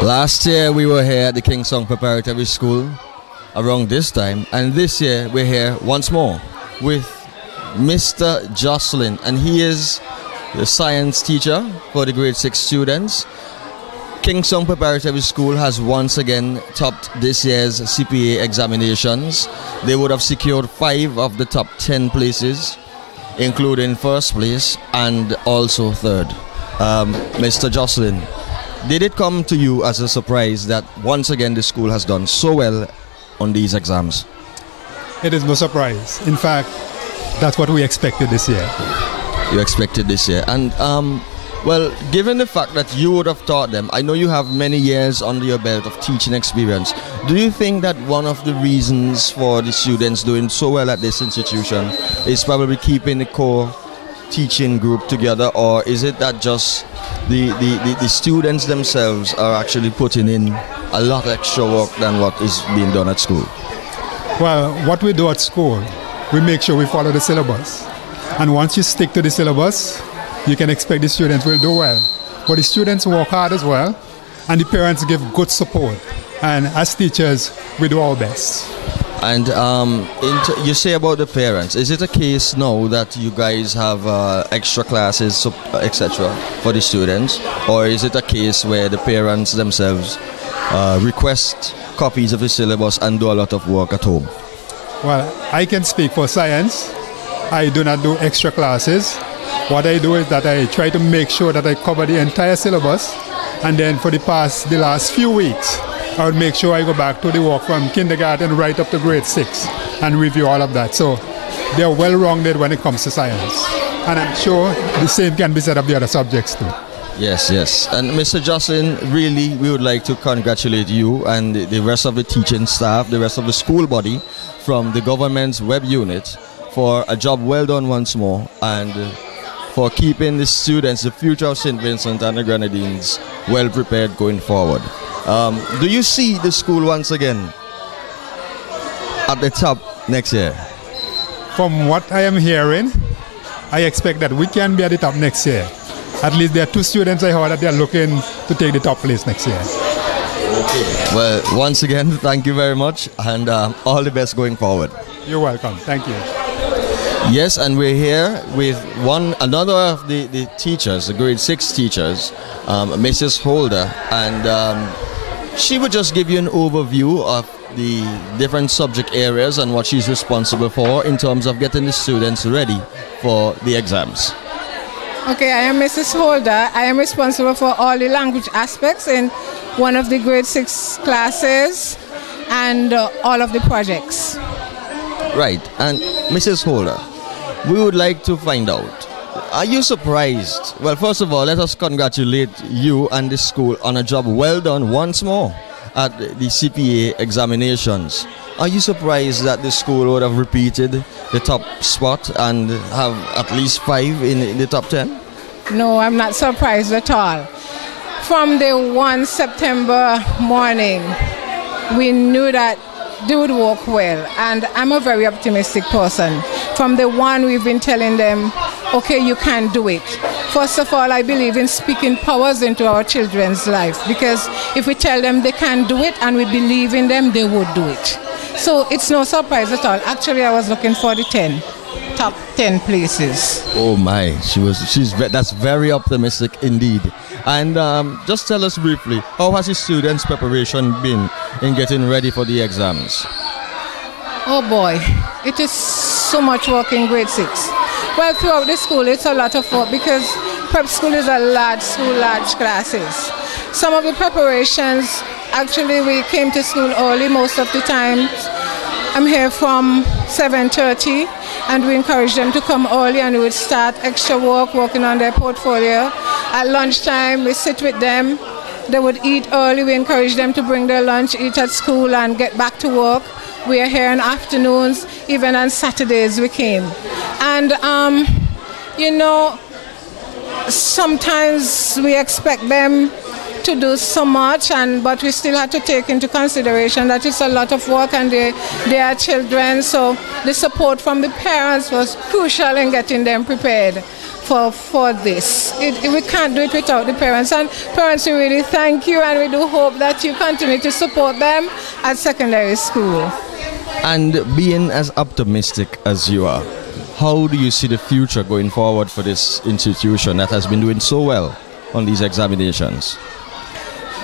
Last year we were here at the Kingstown Preparatory School around this time, and this year we're here once more with Mr. Jocelyn, and he is the science teacher for the grade 6 students. Kingstown Preparatory School has once again topped this year's CPEA examinations. They would have secured 5 of the top 10 places, including first place and also third. Mr. Jocelyn, did it come to you as a surprise that once again the school has done so well on these exams? It is no surprise. In fact, that's what we expected this year. You expected this year. And well, given the fact that you would have taught them, I know you have many years under your belt of teaching experience. Do you think that one of the reasons for the students doing so well at this institution is probably keeping the core teaching group together, or is it that just the students themselves are actually putting in a lot extra work than what is being done at school? Well, what we do at school, we make sure we follow the syllabus. And once you stick to the syllabus, you can expect the students will do well. But the students work hard as well, and the parents give good support. And as teachers, we do our best. And you say about the parents, is it a case now that you guys have extra classes, etc. for the students? Or is it a case where the parents themselves request copies of the syllabus and do a lot of work at home? Well, I can speak for science. I do not do extra classes. What I do is that I try to make sure that I cover the entire syllabus, and then for the last few weeks, I would make sure I go back to the work from kindergarten right up to grade 6 and review all of that. So they are well rounded when it comes to science. And I'm sure the same can be said of the other subjects too. Yes, yes. And Mr. Jocelyn, really, we would like to congratulate you and the rest of the teaching staff, the rest of the school body from the government's web unit for a job well done once more, and for keeping the students, the future of Saint Vincent and the Grenadines, well prepared going forward. Do you see the school once again at the top next year? From what I am hearing, I expect that we can be at the top next year. At least there are 2 students I heard that they are looking to take the top place next year. Okay. Well, once again, thank you very much, and all the best going forward. You're welcome. Thank you. Yes, and we're here with another of the teachers, the grade 6 teachers, Mrs. Holder, and she would just give you an overview of the different subject areas and what she's responsible for in terms of getting the students ready for the exams. Okay, I am Mrs. Holder. I am responsible for all the language aspects in one of the grade 6 classes and all of the projects. Right, and Mrs. Holder, we would like to find out, are you surprised? Well, first of all, let us congratulate you and the school on a job well done once more at the CPEA examinations. Are you surprised that the school would have repeated the top spot and have at least 5 in the top 10? No, I'm not surprised at all. From the 1 September morning, we knew that they would work well, and I'm a very optimistic person. From the one, we've been telling them, okay, you can do it. First of all, I believe in speaking powers into our children's life, because if we tell them they can do it and we believe in them, they would do it. So it's no surprise at all. Actually, I was looking for the top 10 places. Oh my, that's very optimistic indeed. And just tell us briefly, how has the students' preparation been in getting ready for the exams? Oh boy, it is so much work in grade 6. Well, throughout the school, it's a lot of work because prep school is a large school, large classes. Some of the preparations, actually we came to school early most of the time. I'm here from 7:30, and we encourage them to come early, and we would start extra work, working on their portfolio. At lunchtime, we sit with them. They would eat early. We encourage them to bring their lunch, eat at school, and get back to work. We are here in afternoons, even on Saturdays we came. And, you know, sometimes we expect them to do so much, but we still have to take into consideration that it's a lot of work and they are children, so the support from the parents was crucial in getting them prepared. for this. We can't do it without the parents, and parents, we really thank you, and we do hope that you continue to support them at secondary school. And being as optimistic as you are, how do you see the future going forward for this institution that has been doing so well on these examinations?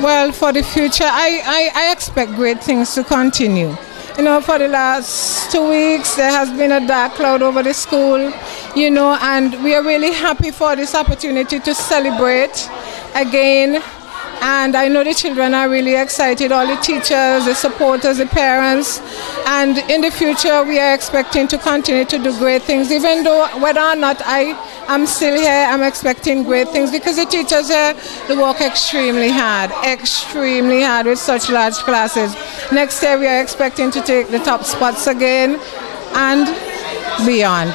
Well, for the future, I expect great things to continue. You know, for the last 2 weeks, there has been a dark cloud over the school, you know, and we are really happy for this opportunity to celebrate again. And I know the children are really excited, all the teachers, the supporters, the parents. And in the future, we are expecting to continue to do great things. Even though whether or not I'm still here, I'm expecting great things because the teachers here, they work extremely hard with such large classes. Next year, we are expecting to take the top spots again and beyond.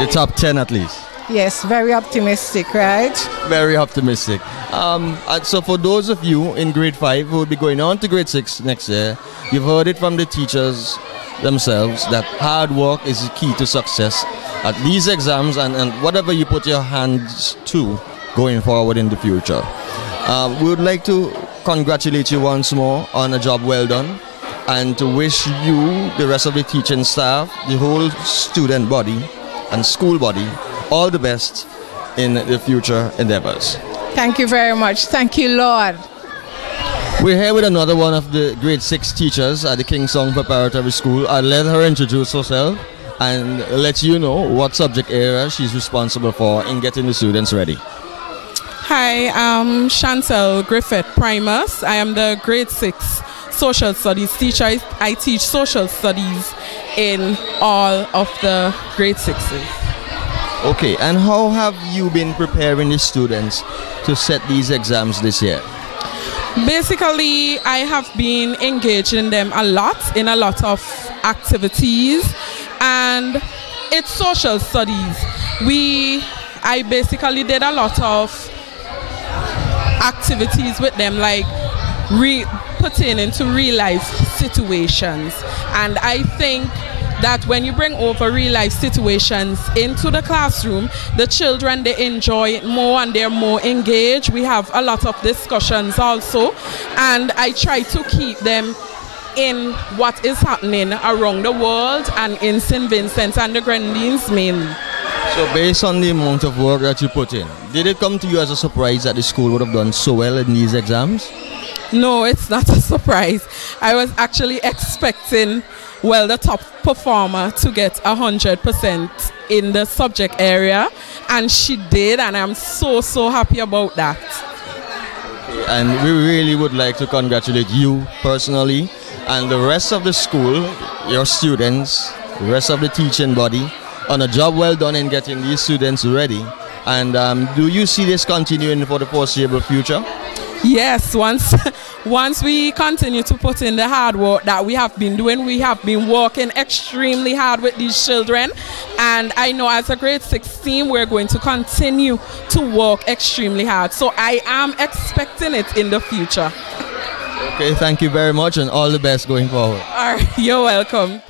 The top 10 at least? Yes, very optimistic, right? Very optimistic. And so for those of you in grade 5 who will be going on to grade 6 next year, you've heard it from the teachers themselves that hard work is the key to success at these exams and whatever you put your hands to going forward in the future. We would like to congratulate you once more on a job well done and to wish you, the rest of the teaching staff, the whole student body and school body, all the best in the future endeavors. Thank you very much. Thank you, Lord. We're here with another one of the grade 6 teachers at the Kingstown Preparatory School. I'll let her introduce herself and let you know what subject area she's responsible for in getting the students ready. Hi, I'm Chantel Griffith Primus. I am the grade 6 social studies teacher. I teach social studies in all of the grade 6s. Okay, and how have you been preparing the students to set these exams this year? Basically, I have been engaging them a lot in a lot of activities, and it's social studies. I basically did a lot of activities with them, like putting into real life situations, and I think that when you bring over real life situations into the classroom, the children, they enjoy it more and they're more engaged. We have a lot of discussions also, and I try to keep them in what is happening around the world and in Saint Vincent and the Grenadines mainly. So based on the amount of work that you put in, did it come to you as a surprise that the school would have done so well in these exams? No, it's not a surprise. I was actually expecting, well, the top performer to get 100% in the subject area, and she did, and I'm so happy about that. Okay, and we really would like to congratulate you personally and the rest of the school, your students, the rest of the teaching body on a job well done in getting these students ready. And do you see this continuing for the foreseeable future? Yes, once we continue to put in the hard work that we have been doing, we have been working extremely hard with these children, and I know as a grade 6 team we're going to continue to work extremely hard. So I am expecting it in the future. Okay, thank you very much and all the best going forward. All right, you're welcome.